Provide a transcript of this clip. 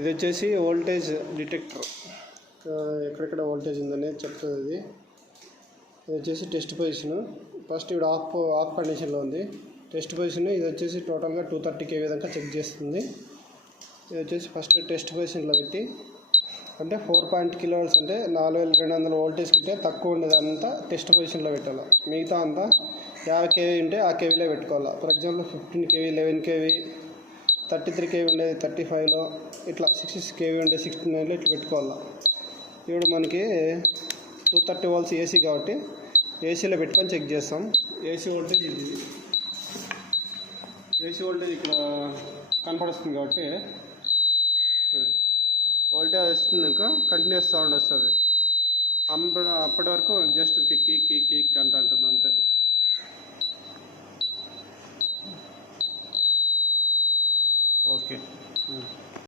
ఇది వచ్చేసి voltage detector, ఎక్కడెక్కడ వోల్టేజ్ ఉందనేది చెప్తుంది. ఇది వచ్చేసి టెస్ట్ పొజిషన్. ఫస్ట్ ఇప్పుడు ఆఫ్ కండిషన్లో ఉంది టెస్ట్ పొజిషన్. ఇది వచ్చేసి టోటల్గా 230 kV దాకా చెక్ చేస్తుంది. ఇది వచ్చేసి ఫస్ట్ టెస్ట్ పొజిషన్లో పెట్టి, అంటే 4 kV అంటే 4200 వోల్టేజ్ కంటే తక్కువ ఉండేదంతా టెస్ట్ పొజిషన్లో పెట్టాలి. మిగతా అంతా 50 kV ఉంటే ఆ కేవీలో పెట్టుకోవాలి. For example 15 kV, 11 kV, 33 kV ఉండేది 35లో, ఇట్లా 66 kV ఉండేది 69లో ఇట్లా పెట్టుకోవాలి. ఇప్పుడు మనకి 230 volts ఏసీ కాబట్టి ఏసీలో పెట్టుకొని చెక్ చేస్తాం. ఏసీ వోల్టేజ్ ఇది, ఏసీ వోల్టేజ్ ఇక్కడ కనపడుతుంది కాబట్టి వోల్టేజ్ వస్తుంది కంటిన్యూస్ సౌండ్ వస్తుంది. అప్పటి వరకు జస్ట్ కిక్ అంటుంది అంతే. ఓకే.